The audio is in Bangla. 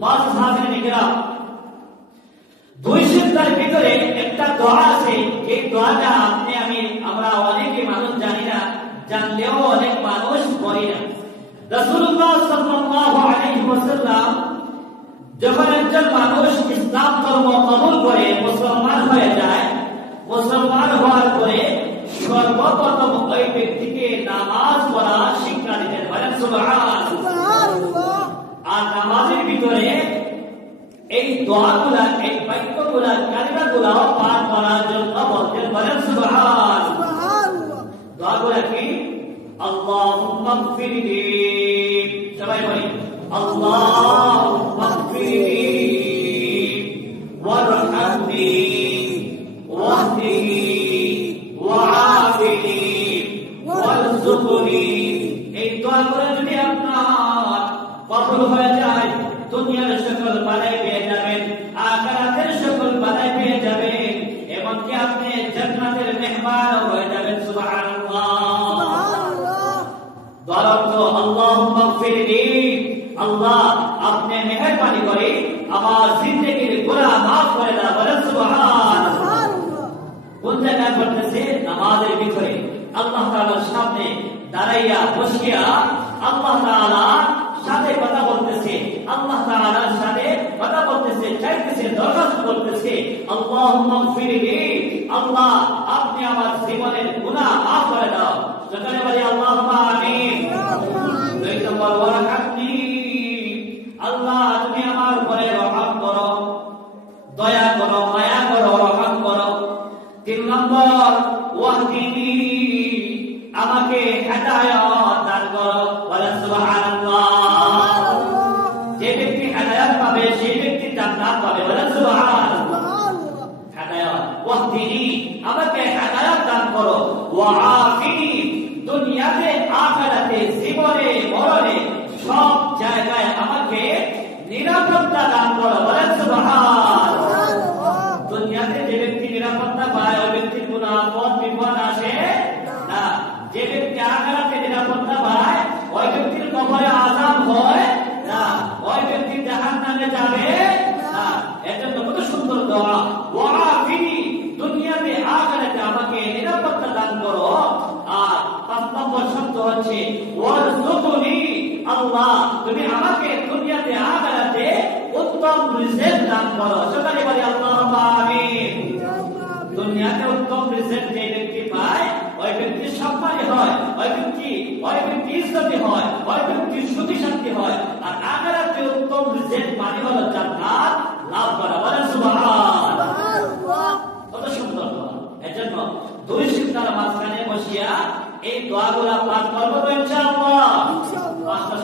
মাস হাজির নিকরাম দুই সপ্তাহের ভিতরে একটা দোয়া আছে এই দোয়াটা আপনি আমি আমরা অনেকে মানুষ জানি না জানলেও অনেক মানুষ করি না রাসূলুল্লাহ সাল্লাল্লাহু আলাইহি ওয়াসাল্লাম যখন একজন মানুষ ইসলাম ধর্ম কবুল এই দোয়াগুলা এই বাক্যগুলা কালিমাগুলা পাঠ করার জন্য বলতেন বলেন সুবহান। দোয়াগুলা কি? আল্লাহুম্মা গফিরলি। সবাই বলি আল্লাহুম্মা গফিরলি। ওয়ারহামনি ওয়াহদিনি ওয়াআফিনি ওয়ারযুকনি। এই দোয়াগুলা যদি আপনার কবুল হয়ে যায় দুনিয়ার সকল বালাই মেহেরবানি করে আমার জিন্দেগির গুনাহ মাফ করে দাও ভিতরে। আল্লাহ তাআলার সামনে দাঁড়াইয়া বসিয়া আল্লাহ তাআলা সাথে কথা বলতেছে। আল্লাহ তাআলার সাথে কথা বলতেছে, চাইতেছে, দরখাস্ত করতেছে। আল্লাহুম্মা গফিরলি আল্লাহ, আপনি আমার জীবনের গুনাহ তিন নম্বর, ওয়াহদিনি, আমাকে হেদায়াত দান সুবহানাল্লাহ। যে ব্যক্তি পাবে সেই ব্যক্তি জান্নাত পাবে। সুবহানাল্লাহ। ওয়াহদিনি, আমাকে হেদায়াত দান দুনিয়াতে, আখিরাতে, জীবনে, মরণে সব জায়গায় আমাকে নিরাপত্তা দান করো। হচ্ছে ওয়ারজুকনি আল্লাহ তুমি আমাকে দুনিয়াতে আখেরাতে উত্তম রিজিক দান করো। সকালে বলি আল্লাহুম্মা আমিন। দুনিয়াতে উত্তম রিজিক যে ব্যক্তি পায় ওই ব্যক্তি সম্মানী হয় ওই ব্যক্তি ওই ব্যক্তি ইজ্জতি হয় ওই ব্যক্তি সুখী শান্তি হয়। আর আখিরাতে উত্তম রিজিক মানে হলো জান্নাত লাভ করা। বলেন সুবহানাল্লাহ। কত সুন্দর। দোয়া এজন্য দুই সিদ্ধার মাঝখানে বসিয়া এই দোয়াগুলা পাঠ করব ইনশাআল্লাহ। পাঁচটা